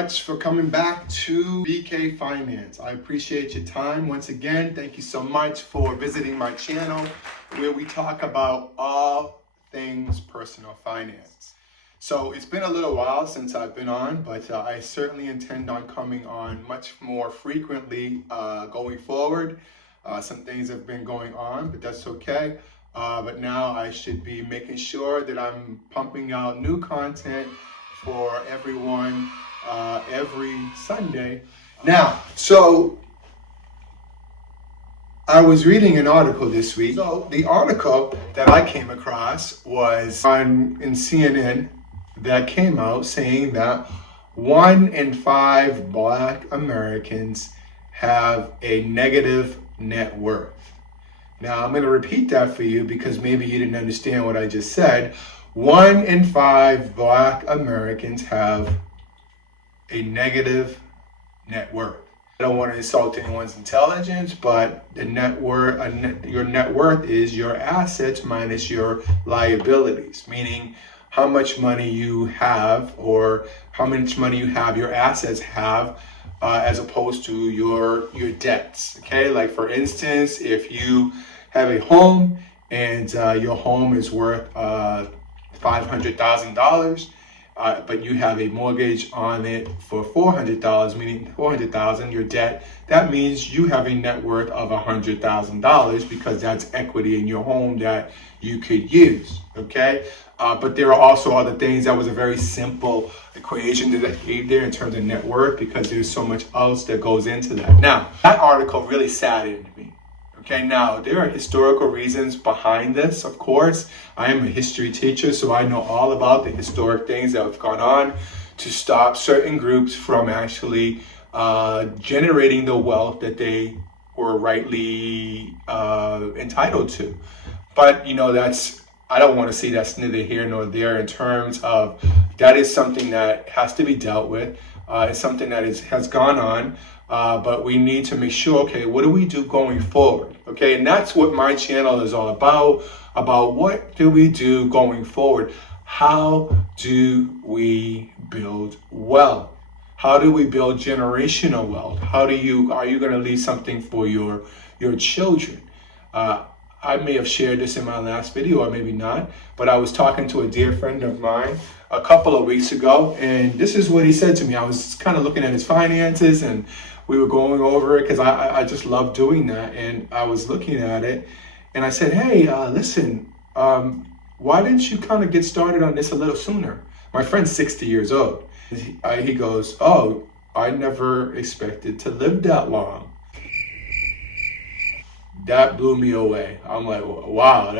much for coming back to BK Finance. I appreciate your time. Once again, thank you so much for visiting my channel where we talk about all things personal finance. So it's been a little while since I've been on, but I certainly intend on coming on much more frequently going forward. Some things have been going on, but that's okay. But now I should be making sure that I'm pumping out new content for everyone every Sunday. Now, so I was reading an article this week. So the article that I came across was in CNN that came out saying that 1 in 5 Black Americans have a negative net worth. Now I'm going to repeat that for you because maybe you didn't understand what I just said. 1 in 5 Black Americans have a negative net worth. I don't want to insult anyone's intelligence, but the net worth, your net worth is your assets minus your liabilities, meaning how much money you have or how much money you have your assets have as opposed to your debts. Okay, like for instance, if you have a home and your home is worth $500,000, but you have a mortgage on it for $400,000, meaning $400,000, your debt, that means you have a net worth of $100,000 because that's equity in your home that you could use, okay? But there are also other things. That was a very simple equation that I gave there in terms of net worth because there's so much else that goes into that. Now, that article really saddened me. Okay, now there are historical reasons behind this, of course. I am a history teacher, so I know all about the historic things that have gone on to stop certain groups from actually generating the wealth that they were rightly entitled to. But, you know, I don't want to see that's neither here nor there in terms of that is something that has to be dealt with. It's something that has gone on. But we need to make sure, okay, what do we do going forward? Okay, and that's what my channel is all about what do we do going forward? How do we build wealth? How do we build generational wealth? Are you going to leave something for your children? I may have shared this in my last video or maybe not, but I was talking to a dear friend of mine a couple of weeks ago, and this is what he said to me. I was kind of looking at his finances and we were going over it because I just love doing that. And I was looking at it and I said, hey, listen, why didn't you kind of get started on this a little sooner? My friend's 60 years old. He goes, oh, I never expected to live that long. That blew me away. I'm like, wow,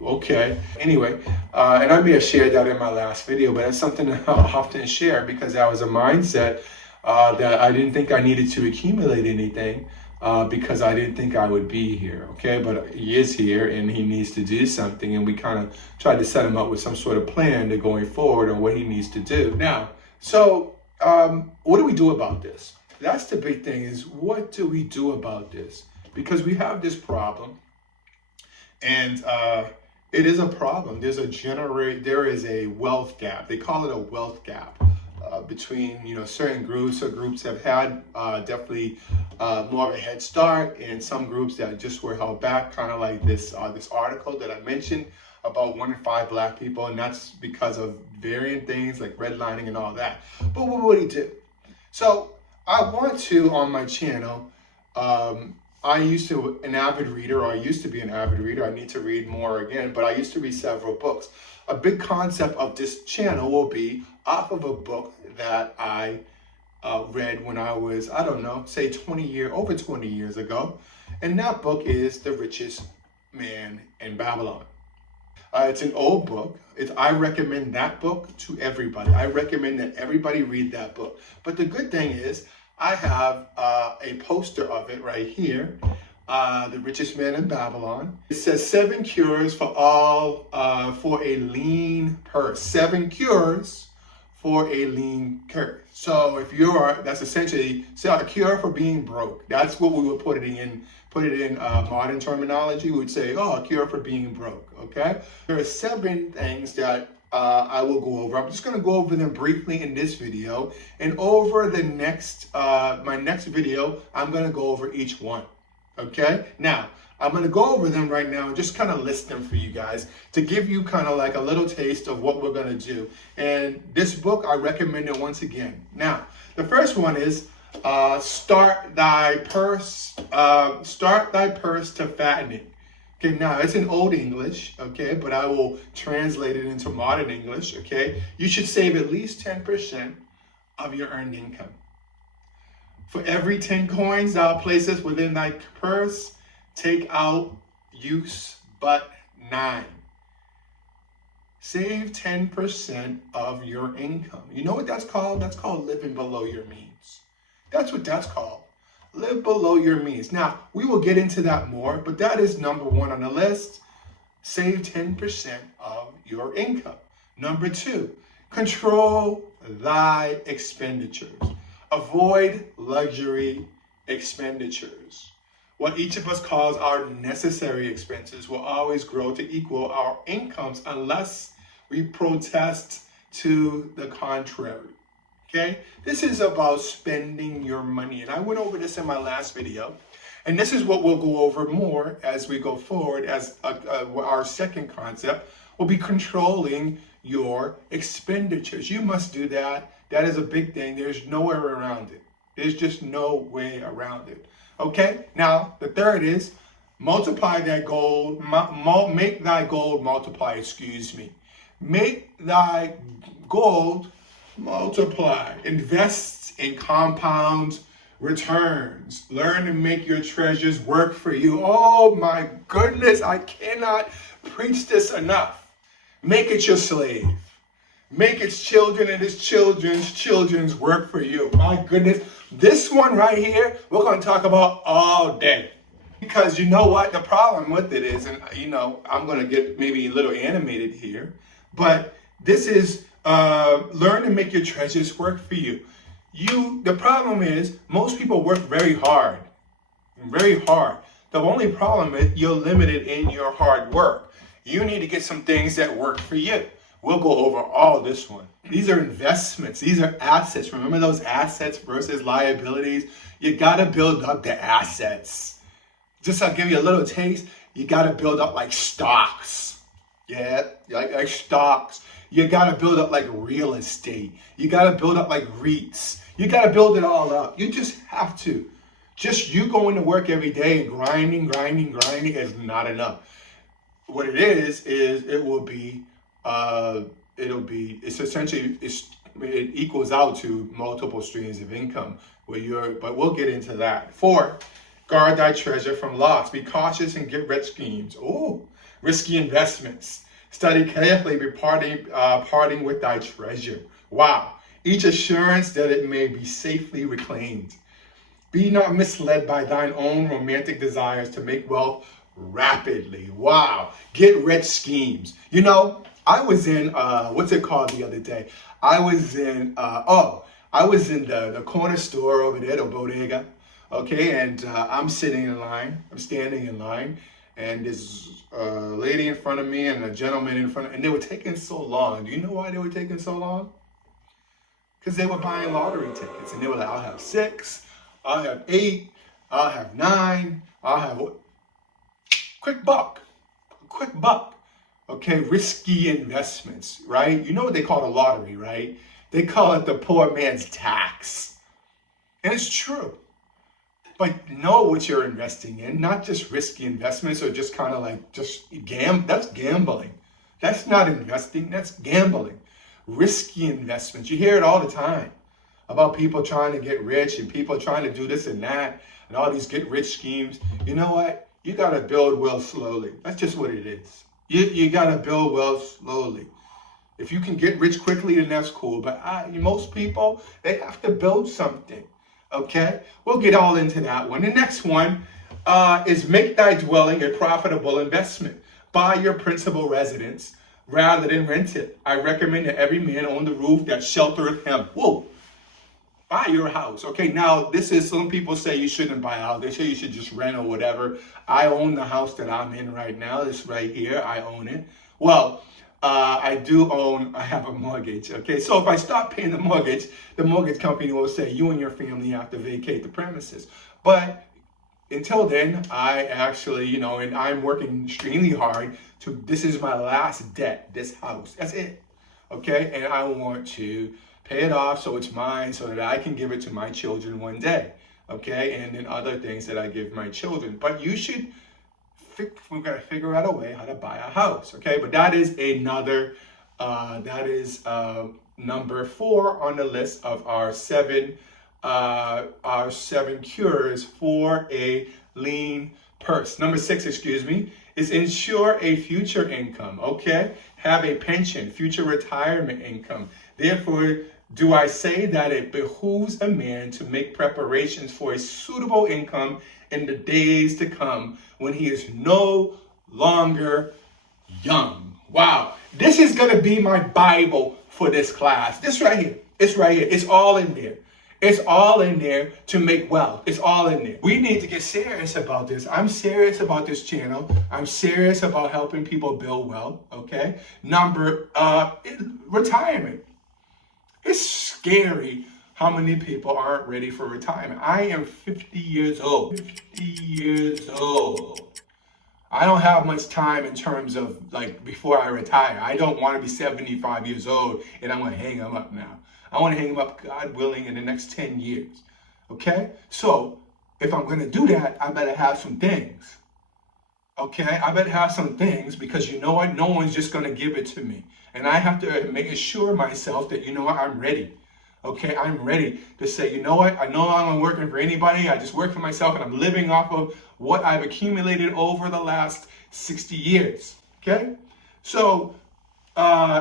okay. Anyway, and I may have shared that in my last video, but it's something that I often share because that was a mindset that I didn't think I needed to accumulate anything because I didn't think I would be here, okay? But he is here and he needs to do something, and we kind of tried to set him up with some sort of plan to going forward on what he needs to do. Now, so what do we do about this? That's the big thing, is what do we do about this? Because we have this problem, and it is a problem. There is a wealth gap. They call it a wealth gap between certain groups. So groups have had definitely more of a head start, and some groups that just were held back, kind of like this article that I mentioned about 1 in 5 Black people, and that's because of varying things like redlining and all that. But what would he do? So I want to, on my channel, I used to be an avid reader. I need to read more again, but I used to read several books. A big concept of this channel will be off of a book that I read when I was, I don't know, say over 20 years ago. And that book is The Richest Man in Babylon. It's an old book. I recommend that book to everybody. I recommend that everybody read that book. But the good thing is, I have a poster of it right here, The Richest Man in Babylon. It says 7 cures for a lean purse. 7 cures for a lean purse. So that's essentially a cure for being broke. That's what we would put it in modern terminology. We would say, a cure for being broke, okay? There are 7 things that I will go over. I'm just going to go over them briefly in this video, and over the next my next video, I'm going to go over each one. Okay, now I'm going to go over them right now and just kind of list them for you guys to give you kind of like a little taste of what we're going to do. And this book, I recommend it once again. Now, the first one is start thy purse to fattening. Okay, now it's in Old English, okay, but I will translate it into modern English, okay? You should save at least 10% of your earned income. For every 10 coins thou placest within thy purse, take out, use but 9. Save 10% of your income. You know what that's called? That's called living below your means. That's what that's called. Live below your means. Now, we will get into that more, but that is number one on the list. Save 10% of your income. Number 2, control thy expenditures. Avoid luxury expenditures. What each of us calls our necessary expenses will always grow to equal our incomes unless we protest to the contrary. Okay, this is about spending your money, and I went over this in my last video, and this is what we'll go over more as we go forward. As our second concept will be controlling your expenditures. You must do that. That is a big thing. There's nowhere around it. There's just no way around it. Okay, now the third is multiply thy gold, make thy gold multiply, excuse me. Make thy gold multiply. Invest in compound returns. Learn to make your treasures work for you. Oh my goodness, I cannot preach this enough. Make it your slave. Make its children and its children's work for you. My goodness, this one right here, we're going to talk about all day. Because you know what? The problem with it is, and you know, I'm going to get maybe a little animated here, but this is learn to make your treasures work for you. The problem is, most people work very hard. Very hard. The only problem is you're limited in your hard work. You need to get some things that work for you. We'll go over all this one. These are investments. These are assets. Remember those assets versus liabilities? You got to build up the assets. Just I'll give you a little taste. You got to build up like stocks. Yeah, like stocks. You got to build up like real estate. You got to build up like REITs. You got to build it all up. You just have to. Just you going to work every day and grinding is not enough. What it is it will be, it's essentially, it equals out to multiple streams of income but we'll get into that. 4, guard thy treasure from loss. Be cautious and get rich schemes. Oh, risky investments. Study carefully be parting with thy treasure. Wow. Each assurance that it may be safely reclaimed. Be not misled by thine own romantic desires to make wealth rapidly. Wow. Get rich schemes. You know, I was in, what's it called the other day? I was in the corner store over there, the bodega. Okay, and I'm standing in line, and this lady in front of me and a gentleman in front of, and they were taking so long. Do you know why they were taking so long? Because they were buying lottery tickets, and they were like, I'll have 6, I'll have 8, I'll have 9, I'll have quick buck. Okay, risky investments, right? You know what they call the lottery, right? They call it the poor man's tax. And it's true. But know what you're investing in, not just risky investments or just kind of like that's gambling. That's not investing, that's gambling. Risky investments. You hear it all the time about people trying to get rich and people trying to do this and that and all these get rich schemes. You know what? You got to build wealth slowly. That's just what it is. You got to build wealth slowly. If you can get rich quickly, then that's cool. But most people, they have to build something. Okay? We'll get all into that one. The next one is make thy dwelling a profitable investment. Buy your principal residence rather than rent it. I recommend that every man own the roof that sheltereth him. Whoa. Buy your house. Okay, now this is, some people say you shouldn't buy a house. They say you should just rent or whatever. I own the house that I'm in right now. This right here, I own it. Well, I have a mortgage. Okay, so if I stop paying the mortgage company will say you and your family have to vacate the premises. But until then, I actually, and I'm working extremely hard this is my last debt, this house. That's it. Okay, and I want to pay it off so it's mine so that I can give it to my children one day. Okay, and then other things that I give my children. But we've got to figure out a way how to buy a house. Okay, but that is number 4 on the list of our seven cures for a lean purse. Number 6, is ensure a future income. Okay, have a pension, future retirement income. Therefore, do I say that it behooves a man to make preparations for a suitable income in the days to come when he is no longer young. Wow, this is going to be my Bible for this class. This right here. It's right here. It's all in there. It's all in there to make wealth. It's all in there. We need to get serious about this. I'm serious about this channel. I'm serious about helping people build wealth. Okay. Retirement. It's scary how many people aren't ready for retirement. I am 50 years old. 50 years old. I don't have much time in terms of before I retire. I don't want to be 75 years old and I'm going to hang them up now. I want to hang them up, God willing, in the next 10 years. Okay? So if I'm going to do that, I better have some things. Okay? I better have some things because you know what? No one's just going to give it to me. And I have to make assure myself that, you know what? I'm ready. Okay? I'm ready to say, you know what? I know I'm not working for anybody. I just work for myself and I'm living off of what I've accumulated over the last 60 years. Okay? So,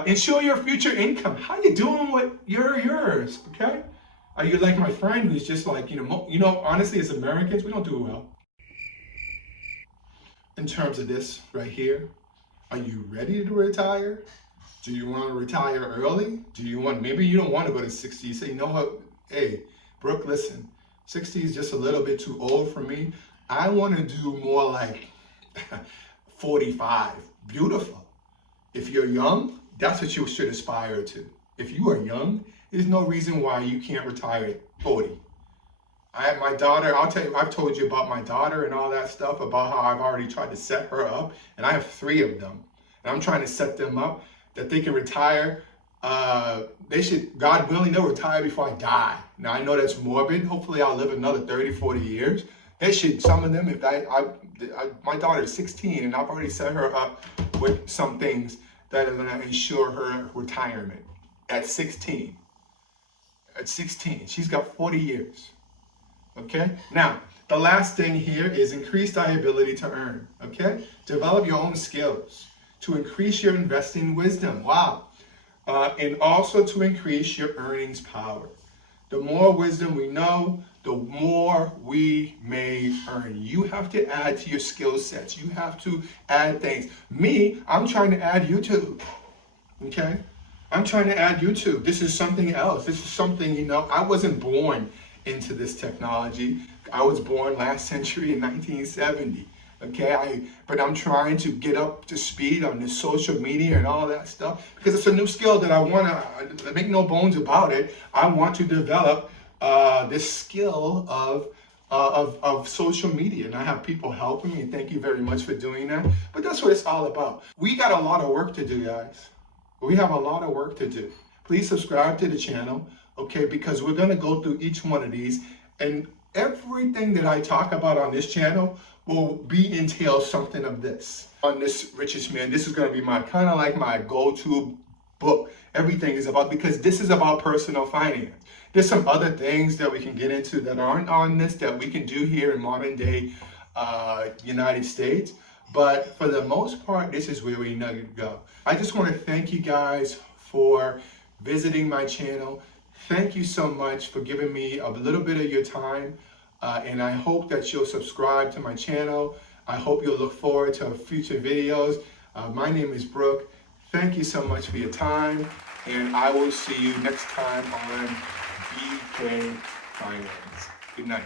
ensure your future income. How you doing with yours? Okay? Are you like my friend who's just like, honestly, as Americans, we don't do well. In terms of this right here, are you ready to retire? Do you want to retire early? Maybe you don't want to go to 60. You say, you know what? Hey, Brooke, listen, 60 is just a little bit too old for me. I want to do more like 45. Beautiful. If you're young, that's what you should aspire to. If you are young, there's no reason why you can't retire at 40. My daughter, I'll tell you, I've told you about my daughter and all that stuff, about how I've already tried to set her up, and I have 3 of them. And I'm trying to set them up that they can retire. They should, God willing, they'll retire before I die. Now, I know that's morbid. Hopefully, I'll live another 30, 40 years. They should, some of them, my daughter is 16, and I've already set her up with some things that are going to ensure her retirement at 16. At 16, she's got 40 years. Okay? Now, the last thing here is increase thy ability to earn. Okay? Develop your own skills to increase your investing wisdom. Wow. And also to increase your earnings power. The more wisdom we know, the more we may earn. You have to add to your skill sets. You have to add things. Me, I'm trying to add YouTube. Okay? I'm trying to add YouTube. This is something else. This is something, I wasn't born into this technology. I was born last century in 1970. Okay, but I'm trying to get up to speed on this social media and all that stuff because it's a new skill that I want to make no bones about it. I want to develop this skill of social media, and I have people helping me. Thank you very much for doing that. But that's what it's all about. We got a lot of work to do, guys. We have a lot of work to do. Please subscribe to the channel, okay? Because we're gonna go through each one of these, and everything that I talk about on this channel will entail something of this. On this Richest Man, this is going to be my kind of like my go-to book. Everything is about, because this is about personal finance. There's some other things that we can get into that aren't on this that we can do here in modern day United States. But for the most part, this is where we need to go. I just want to thank you guys for visiting my channel. Thank you so much for giving me a little bit of your time. And I hope that you'll subscribe to my channel. I hope you'll look forward to future videos. My name is Brooke. Thank you so much for your time. And I will see you next time on BK Finance. Good night.